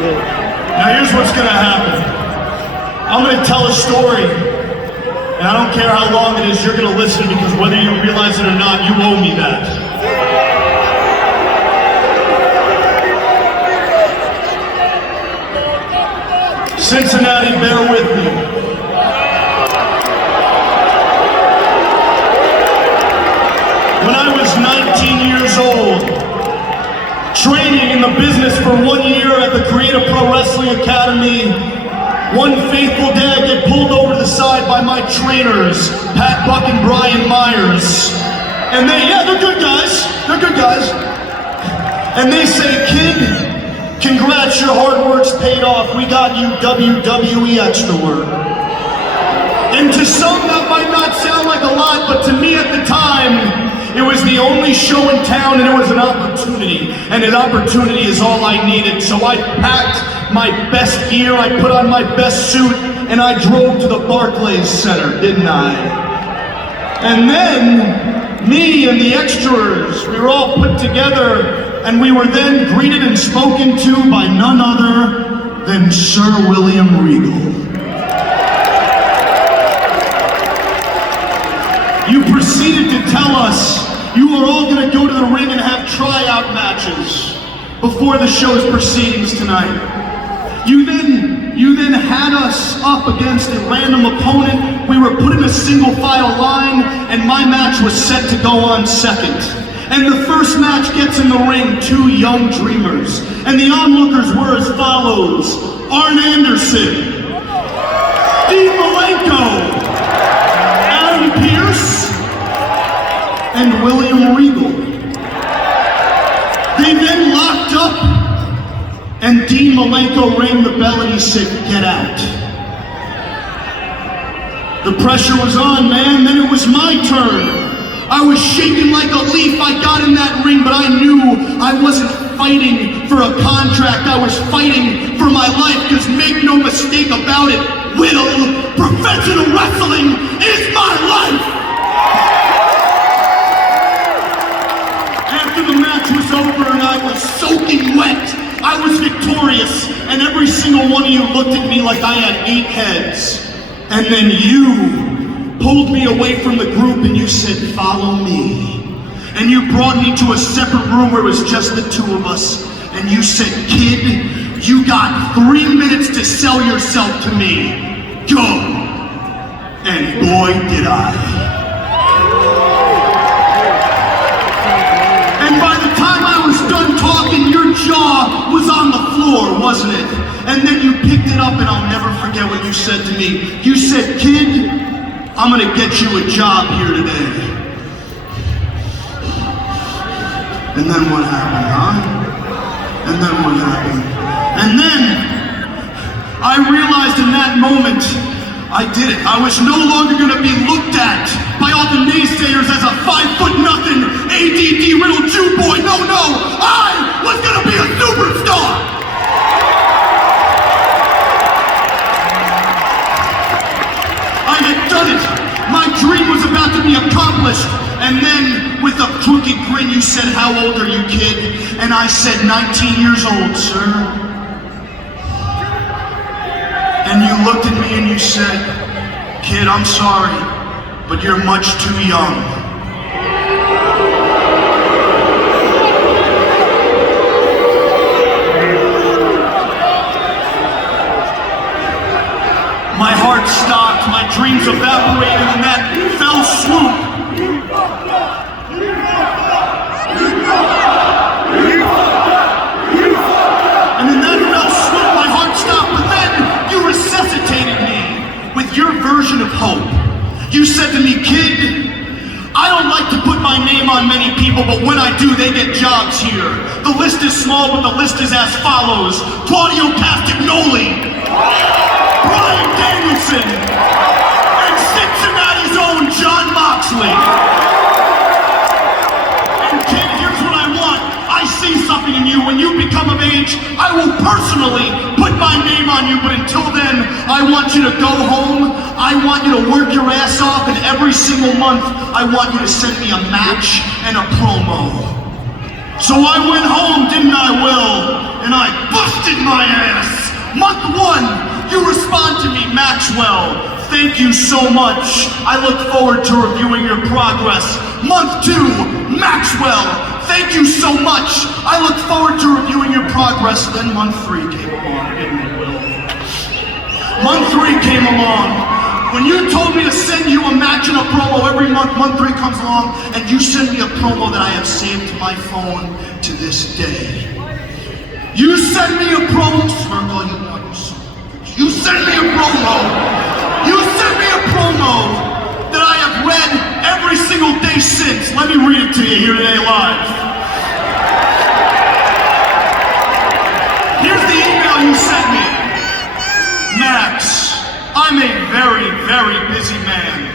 Now here's what's gonna happen. I'm gonna tell a story, and I don't care how long it is, you're gonna listen, because whether you realize it or not, you owe me that. Cincinnati, bear with me. When I was 19 years old, training in the business for 1 year at the Creative Pro Wrestling Academy, one faithful day I get pulled over to the side by my trainers, Pat Buck and Brian Myers. And they're good guys, And they say, kid, congrats, your hard work's paid off. We got you WWE Extra work. And to some that might not sound like a lot, but to me at the time, it was the only show in town, and it was an opportunity. And an opportunity is all I needed. So I packed my best gear, I put on my best suit, and I drove to the Barclays Center, didn't I? And then, me and the extras, we were all put together, and we were then greeted and spoken to by none other than Sir William Regal. You proceeded to tell us you are all going to go to the ring and have tryout matches before the show's proceedings tonight. You then had us up against a random opponent. We were put in a single file line, and my match was set to go on second. And the first match gets in the ring, two young dreamers. And the onlookers were as follows: Arn Anderson, Dean Malenko, Adam Pearce, and William Regal. They then locked up, and Dean Malenko rang the bell and he said, "Get out." The pressure was on, man. Then it was my turn. I was shaking like a leaf. I got in that ring, but I knew I wasn't fighting for a contract. I was fighting for my life, because make no mistake about it, Will, professional wrestling is my life. After the match was over and I was soaking wet, I was victorious, and every single one of you looked at me like I had 8 heads. And then you pulled me away from the group and you said, "Follow me." And you brought me to a separate room where it was just the two of us. And you said, "Kid, you got 3 minutes to sell yourself to me. Go." And boy, did I. And by the time I was done talking, your jaw was on the floor, wasn't it? And then you picked it up, and I'll never forget what you said to me. You said, "Kid, I'm gonna get you a job here today." And then what happened, huh? And then what happened? And then I realized in that moment, I did it. I was no longer gonna be looked at by all the naysayers as a 5'0" ADD riddled Jew boy. No, I was gonna be a superstar. I had done it. My dream was about to be accomplished. And then, with a crooked grin, you said, "How old are you, kid?" And I said, 19 years old, sir. And you looked at me and you said, "Kid, I'm sorry, but you're much too young." My heart stopped, my dreams evaporated in that fell swoop. And in that fell swoop, my heart stopped, but then you resuscitated me with your version of hope. You said to me, "Kid, I don't like to put my name on many people, but when I do, they get jobs here. The list is small, but the list is as follows: Claudio Castagnoli, Bryan Danielson, and Cincinnati's own Jon Moxley." And kid, here's what I want. I see something in you. When you become of age, I will personally put my name on you, but until then, I want you to go home. I want you to work your ass off, and every single month, I want you to send me a match and a promo. So I went home, didn't I, Will? And I busted my ass. Month 1, you respond to me, Maxwell. Thank you so much. I look forward to reviewing your progress. Month 2, Maxwell. Thank you so much. I look forward to reviewing your progress. Then month 3 came along, didn't it, Will? Month 3 came along. When you told me to send you a match and a promo every month, month 3 comes along, and you send me a promo that I have saved to my phone to this day. You send me a promo, smirk all you want, you send me a promo. You send me a promo that I have read every single day since. Let me read it to you here today live. Here's the email you sent me. Max, I'm a very, very busy man.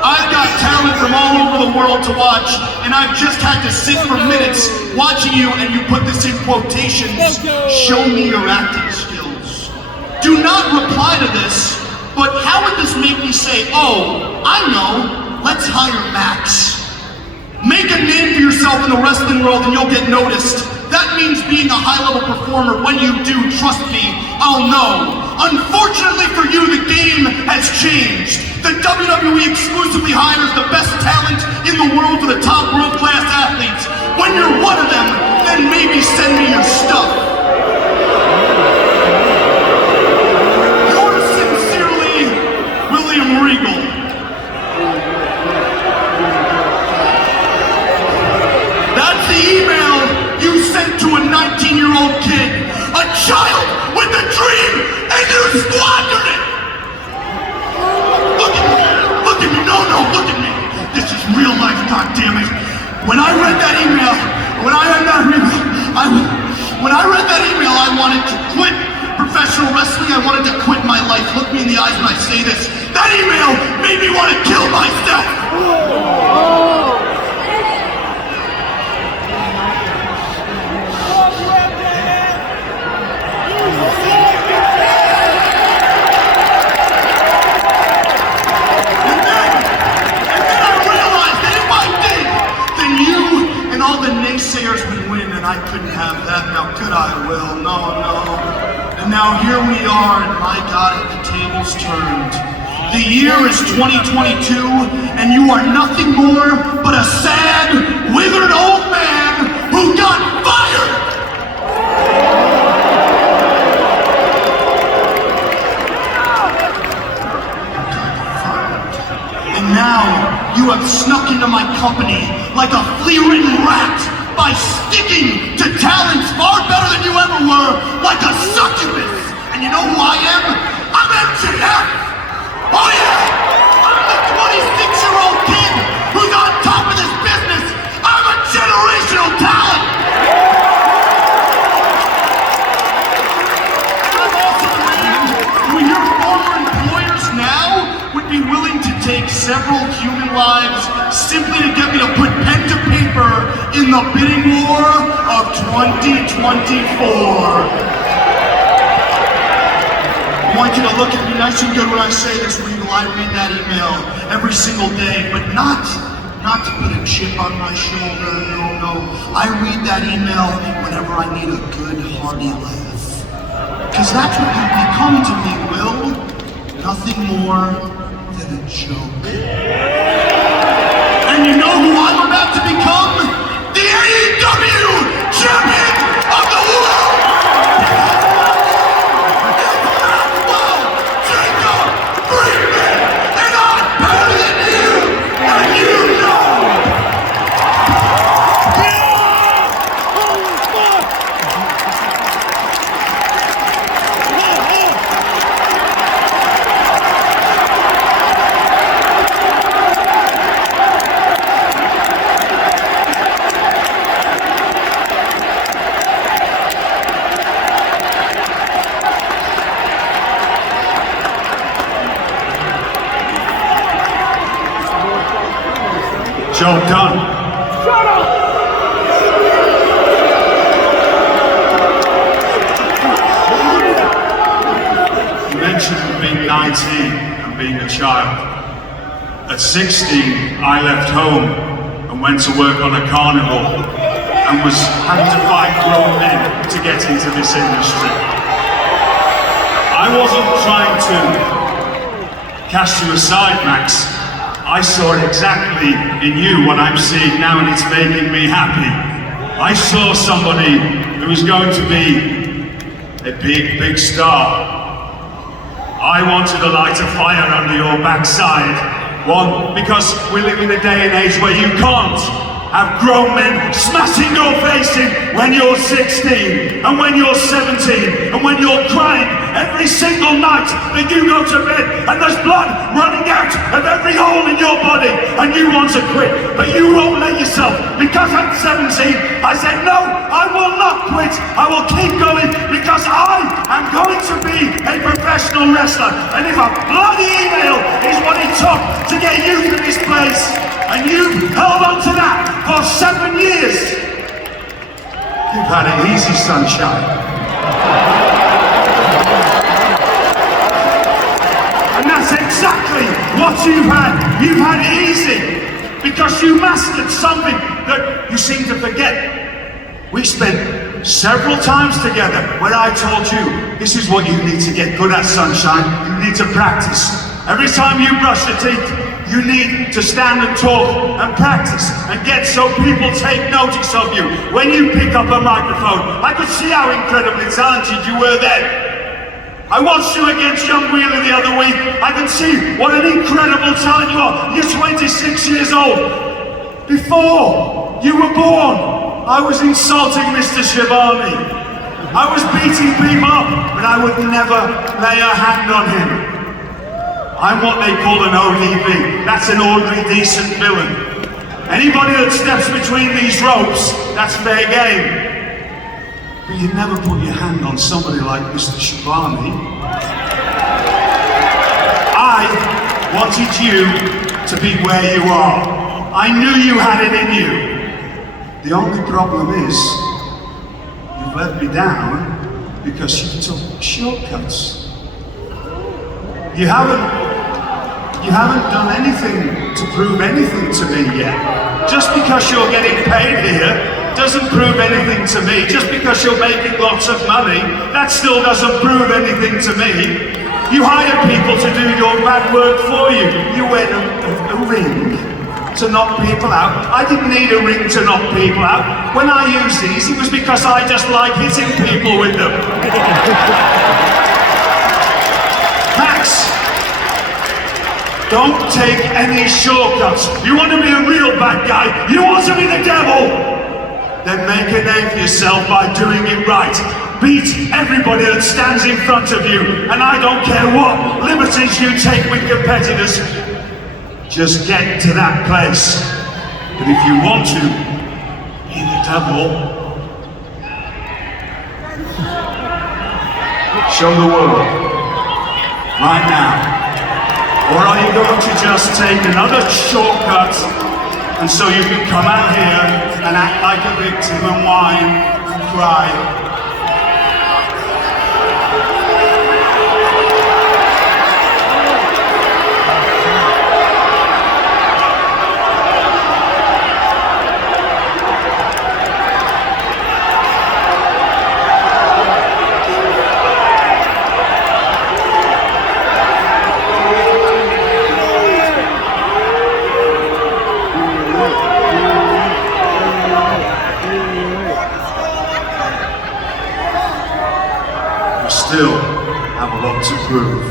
I've got talent from all over the world to watch, and I've just had to sit for minutes watching you, and you put this in quotations, show me your acting skills. Do not reply to this, but how would this make me say, oh, I know, let's hire Max. Make a name for yourself in the wrestling world and you'll get noticed. That means being a high-level performer. When you do, trust me, I'll know. Unfortunately for you, the game has changed. The WWE exclusively hires the best talent in the world for the top world-class athletes. When you're one of them, then maybe send me your stuff. Yours sincerely, William Regal. That's the email you sent to a 19-year-old kid, a child with a dream, and you squandered it! Look at me, no, look at me. This is real life, goddammit. When I read that email, I wanted to quit professional wrestling, I wanted to quit my life. Look me in the eyes when I say this. That email made me want to kill myself! Naysayers would win, and I couldn't have that. Now, could I, Will? No. And now here we are, and my God, the tables turned. The year is 2022, and you are nothing more but a sad, withered old man who got fired! And now, you have snuck into my company like a flea-ridden rat by sticking to talents far better than you ever were, like a succubus. And you know who I am? I'm MJF! Oh yeah! I'm the 26-year-old kid who's on top of this business! I'm a generational talent! I'm also the man who your former employers now would be willing to take several human lives simply to get me to put pen to paper in the bidding war of 2024. I want you to look at me nice and good when I say this, Regal. I read that email every single day, but not to put a chip on my shoulder, no. I read that email whenever I need a good, hearty laugh. Because that's what you've become to me, Will. Nothing more than a joke. And you know who I'm about to become? The AEW Champion of the World! And I'm better than you, and you know! Joe Dunn. Shut up! You mentioned being 19 and being a child. At 16, I left home and went to work on a carnival and was having to fight grown men to get into this industry. I wasn't trying to cast you aside, Max. I saw it exactly in you what I'm seeing now, and it's making me happy. I saw somebody who was going to be a big, big star. I wanted to light a fire under your backside. One, because we live in a day and age where you can't have grown men smashing your face in when you're 16, and when you're 17, and when you're crying every single night that you go to bed, and there's blood running out of every hole in your body, and you want to quit, but you won't let yourself. Because I'm 17, I said, no, I will not quit. I will keep going, because I am going to be a professional wrestler. And if a bloody email is what it took to get you to this place, and you held on to that for 7 years, you've had it easy, sunshine. And that's exactly what you've had. You've had it easy because you mastered something that you seem to forget. We spent several times together where I told you, this is what you need to get good at, sunshine. You need to practice. Every time you brush your teeth, you need to stand and talk and practice and get so people take notice of you. When you pick up a microphone, I could see how incredibly talented you were then. I watched you against Young Wheeler the other week. I can see what an incredible talent you are. You're 26 years old. Before you were born, I was insulting Mr. Shivani. I was beating people up, but I would never lay a hand on him. I'm what they call an ODB. That's an ordinary, decent villain. Anybody that steps between these ropes, that's fair game. But you'd never put your hand on somebody like Mr. Shivani. I wanted you to be where you are. I knew you had it in you. The only problem is, you've let me down because you took shortcuts. You haven't done anything to prove anything to me yet. Just because you're getting paid here doesn't prove anything to me. Just because you're making lots of money, that still doesn't prove anything to me. You hire people to do your bad work for you. You wear a ring to knock people out. I didn't need a ring to knock people out. When I use these, it was because I just like hitting people with them. Max, don't take any shortcuts. You want to be a real bad guy? You want to be the devil? Then make a name for yourself by doing it right. Beat everybody that stands in front of you, and I don't care what liberties you take with competitors. Just get to that place. But if you want to be the devil, show the world right now. Or are you going to just take another shortcut, and so you can come out here and act like a victim and whine and cry? Still have a lot to prove.